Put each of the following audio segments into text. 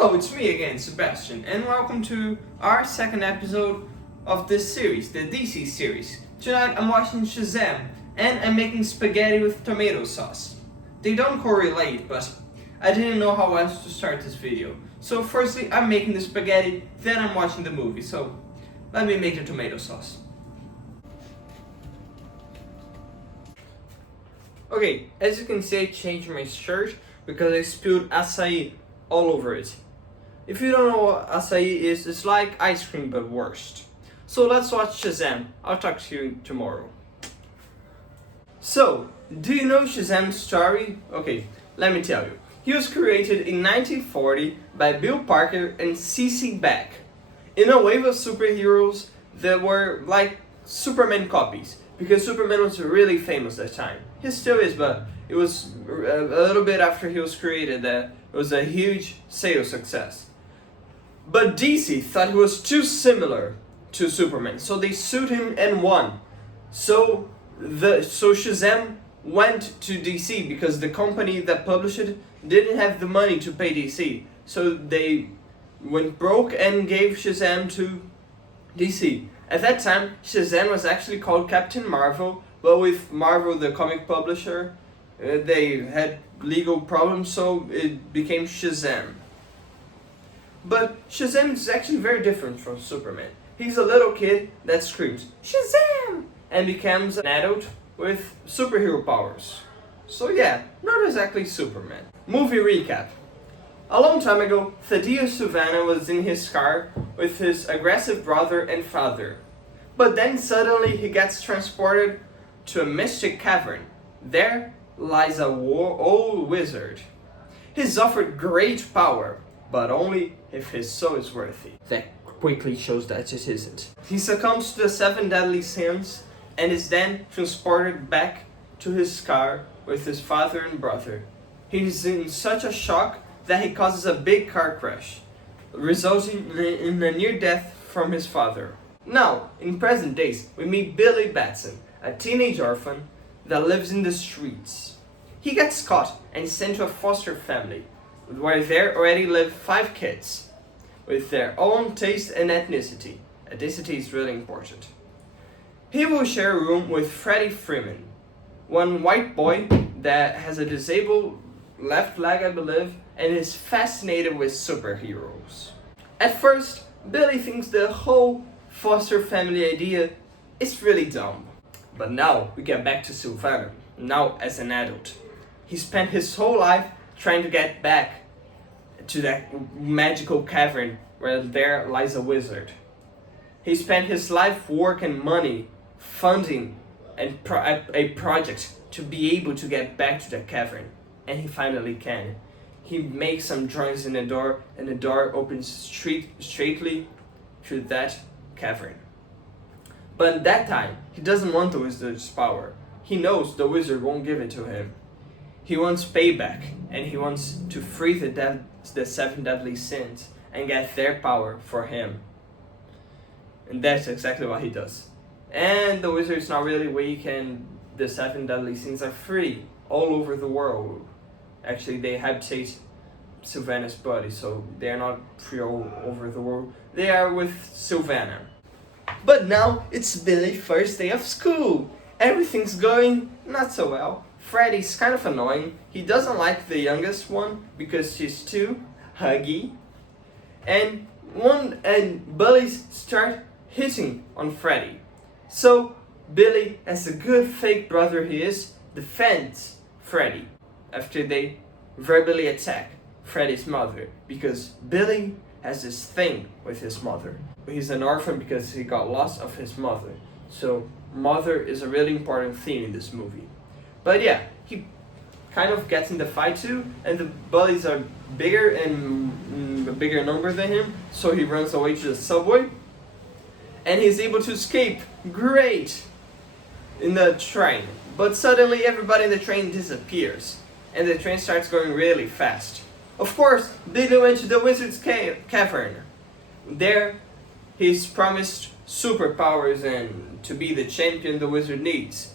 Hello, it's me again, Sebastian, and welcome to our second episode of this series, the DC series. Tonight I'm watching Shazam, and I'm making spaghetti with tomato sauce. They don't correlate, but I didn't know how else to start this video. So firstly, I'm making the spaghetti, then I'm watching the movie, so let me make the tomato sauce. Okay, as you can see, I changed my shirt because I spilled acai all over it. If you don't know what acai is, it's like ice cream but worse. So let's watch Shazam. I'll talk to you tomorrow. So, do you know Shazam's story? Okay, let me tell you. He was created in 1940 by Bill Parker and C.C. Beck in a wave of superheroes that were like Superman copies, because Superman was really famous at that time. He still is, but it was a little bit after he was created that it was a huge sales success. But DC thought he was too similar to Superman, so they sued him and won. So Shazam went to DC because the company that published it didn't have the money to pay DC. So they went broke and gave Shazam to DC. At that time, Shazam was actually called Captain Marvel, but with Marvel, the comic publisher, they had legal problems, so it became Shazam. But Shazam is actually very different from Superman. He's a little kid that screams, Shazam! And becomes an adult with superhero powers. So yeah, not exactly Superman. Movie recap. A long time ago, Thaddeus Sylvana was in his car with his aggressive brother and father. But then suddenly he gets transported to a mystic cavern. There lies a old wizard. He's offered great power, but only if his soul is worthy. That quickly shows that it isn't. He succumbs to the 7 deadly sins and is then transported back to his car with his father and brother. He's in such a shock that he causes a big car crash, resulting in a near death from his father. Now, in present days, we meet Billy Batson, a teenage orphan that lives in the streets. He gets caught and sent to a foster family, where there already live 5 kids, with their own taste and ethnicity. Ethnicity is really important. He will share a room with Freddie Freeman, one white boy that has a disabled left leg, I believe, and is fascinated with superheroes. At first, Billy thinks the whole foster family idea is really dumb. But now we get back to Sylvana, now as an adult. He spent his whole life trying to get back to that magical cavern where there lies a wizard. He spent his life, work and money funding a project to be able to get back to the cavern. And he finally can. He makes some drawings in the door, and the door opens straightly to that cavern. But at that time, he doesn't want the wizard's power. He knows the wizard won't give it to him. He wants payback, and he wants to free the 7 deadly sins and get their power for him. And that's exactly what he does. And the wizard is not really weak, and the 7 deadly sins are free all over the world. Actually, they habitate Sylvana's body, so they are not free all over the world. They are with Sylvana. But now it's Billy's first day of school. Everything's going not so well. Freddy's kind of annoying. He doesn't like the youngest one because she's too huggy. And bullies start hitting on Freddy. So Billy, as a good fake brother he is, defends Freddy after they verbally attack Freddy's mother, because Billy has this thing with his mother. He's an orphan because he got lost of his mother. So mother is a really important theme in this movie. But yeah, he kind of gets in the fight too, and the bullies are bigger and a bigger number than him, so he runs away to the subway and he's able to escape. Great! In the train. But suddenly everybody in the train disappears and the train starts going really fast. Of course, Billy went to the wizard's cavern. There, he's promised superpowers and to be the champion the wizard needs.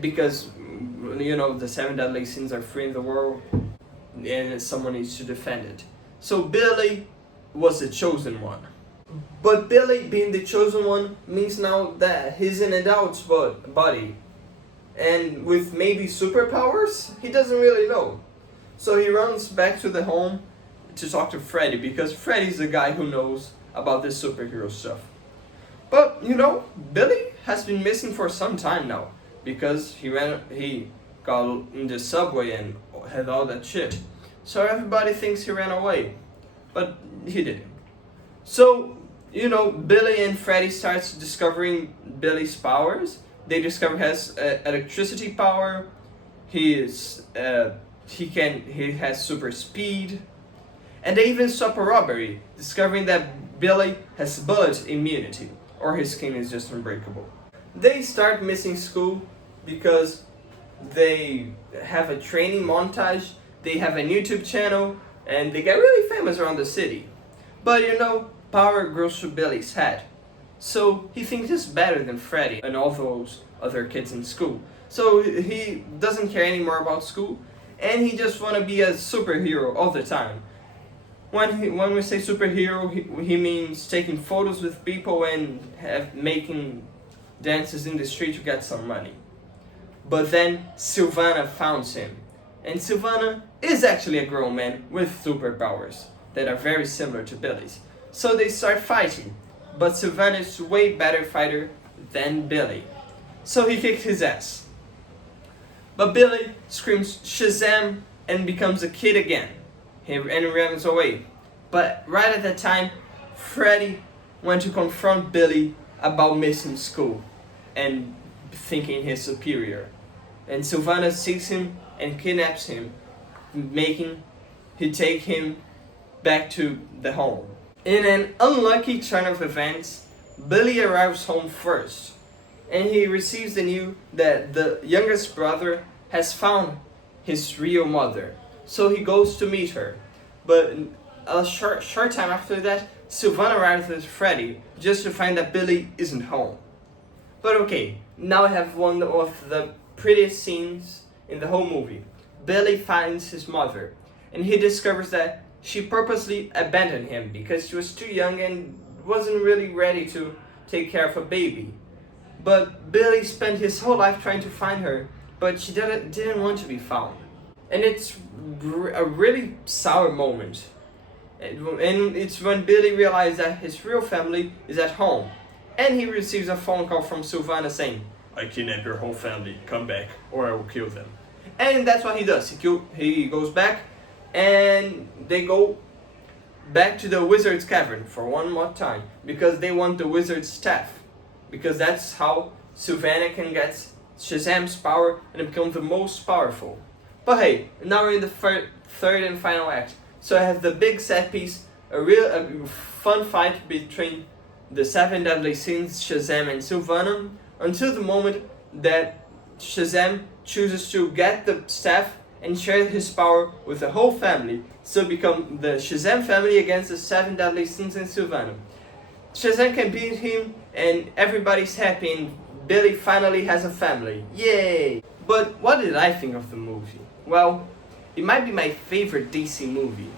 Because, you know, the 7 deadly sins are free in the world and someone needs to defend it. So Billy was the chosen one. But Billy being the chosen one means now that he's an adult's body. And with maybe superpowers, he doesn't really know. So he runs back to the home to talk to Freddy, because Freddy's the guy who knows about this superhero stuff. But Billy has been missing for some time now, because he got in the subway and had all that shit. So everybody thinks he ran away, but he didn't. So Billy and Freddy starts discovering Billy's powers. They discover he has electricity power. He has super speed, and they even stop a robbery, discovering that Billy has bullet immunity, or his skin is just unbreakable. They start missing school because they have a training montage, they have a YouTube channel, and they get really famous around the city. But power grows to Billy's head. So he thinks he's better than Freddy and all those other kids in school. So he doesn't care anymore about school, and he just want to be a superhero all the time. When we say superhero, he means taking photos with people and making dances in the street to get some money. But then Sylvana finds him, and Sylvana is actually a grown man with superpowers that are very similar to Billy's. So they start fighting, but Sylvana is a way better fighter than Billy. So he kicks his ass. But Billy screams Shazam and becomes a kid again. He runs away. But right at that time, Freddy went to confront Billy about missing school and thinking he's superior. And Sylvana sees him and kidnaps him, making he take him back to the home. In an unlucky turn of events, Billy arrives home first, and he receives the news that the youngest brother has found his real mother. So he goes to meet her. But a short time after that, Sylvana arrives with Freddy just to find that Billy isn't home. But okay, now I have one of the prettiest scenes in the whole movie. Billy finds his mother, and he discovers that she purposely abandoned him because she was too young and wasn't really ready to take care of a baby. But Billy spent his whole life trying to find her, but she didn't want to be found. And it's a really sour moment. And it's when Billy realizes that his real family is at home. And he receives a phone call from Sylvana saying, "I kidnapped your whole family, come back or I will kill them." And that's what he does. He goes back, and they go back to the wizard's cavern for one more time, because they want the wizard's staff. Because that's how Sylvana can get Shazam's power and become the most powerful. But hey, now we're in the third and final act. So I have the big set piece, a fun fight between the 7 deadly sins, Shazam and Sylvana, until the moment that Shazam chooses to get the staff and share his power with the whole family. So become the Shazam family against the 7 deadly sins and Sylvana. Shazam can beat him and everybody's happy, and Billy finally has a family. Yay! But what did I think of the movie? Well, it might be my favorite DC movie.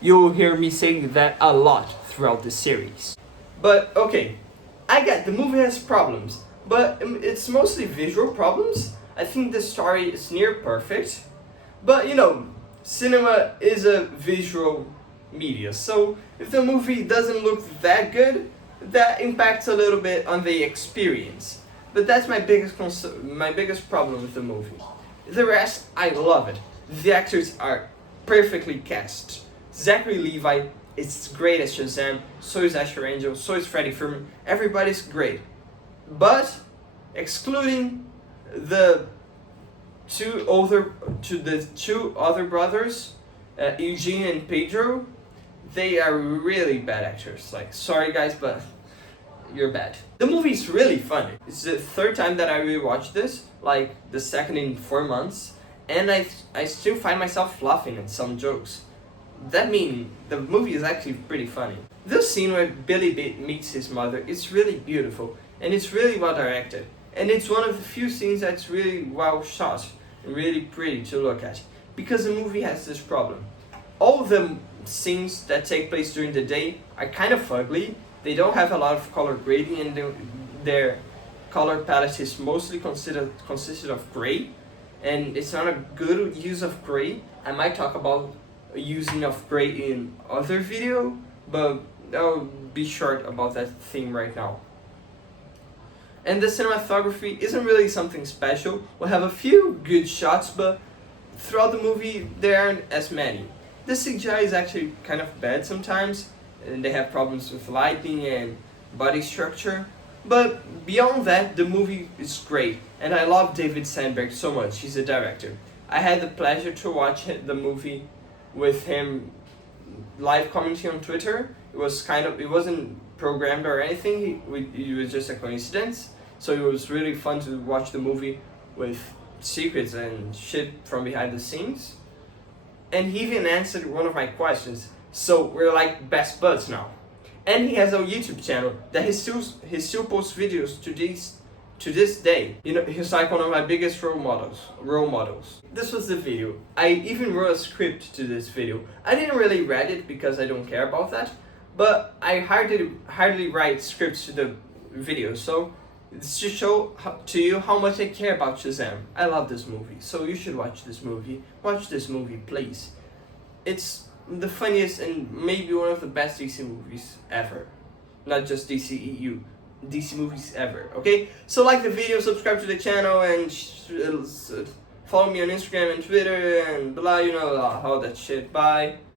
You'll hear me saying that a lot throughout the series. But okay, I get the movie has problems, but it's mostly visual problems. I think the story is near perfect. But cinema is a visual media, so if the movie doesn't look that good, that impacts a little bit on the experience. But that's my biggest problem with the movie. The rest, I love it. The actors are perfectly cast. Zachary Levi is great as Shazam, so is Asher Angel, so is Freddie Freeman. Everybody's great. But excluding the two other brothers, Eugene and Pedro, they are really bad actors. Like, sorry guys, but you're bad. The movie's really funny. It's the third time that I rewatched this, like the second in 4 months, and I still find myself laughing at some jokes. That means the movie is actually pretty funny. This scene where Billy meets his mother is really beautiful, and it's really well directed. And it's one of the few scenes that's really well shot and really pretty to look at. Because the movie has this problem. All the scenes that take place during the day are kind of ugly. They don't have a lot of color grading, and their color palette is mostly consisted of gray, and it's not a good use of gray. I might talk about using of gray in other video, but I'll be short about that theme right now. And the cinematography isn't really something special. We'll have a few good shots, but throughout the movie there aren't as many. The CGI is actually kind of bad sometimes, and they have problems with lighting and body structure. But beyond that, the movie is great, and I love David Sandberg so much. He's a director. I had the pleasure to watch the movie with him live commenting on Twitter. It wasn't programmed or anything. It was just a coincidence. So it was really fun to watch the movie with secrets and shit from behind the scenes. And he even answered one of my questions. So we're like best buds now. And he has a YouTube channel that he still posts videos to this day. You know, he's like one of my biggest role models. This was the video. I even wrote a script to this video. I didn't really read it because I don't care about that, but I hardly write scripts to the video. So it's to show to you how much I care about Shazam. I love this movie, so you should watch this movie. Watch this movie, please. It's the funniest and maybe one of the best DC movies ever. Not just DCEU. DC movies ever, okay? So like the video, subscribe to the channel, and follow me on Instagram and Twitter and blah, you know, all that shit. Bye.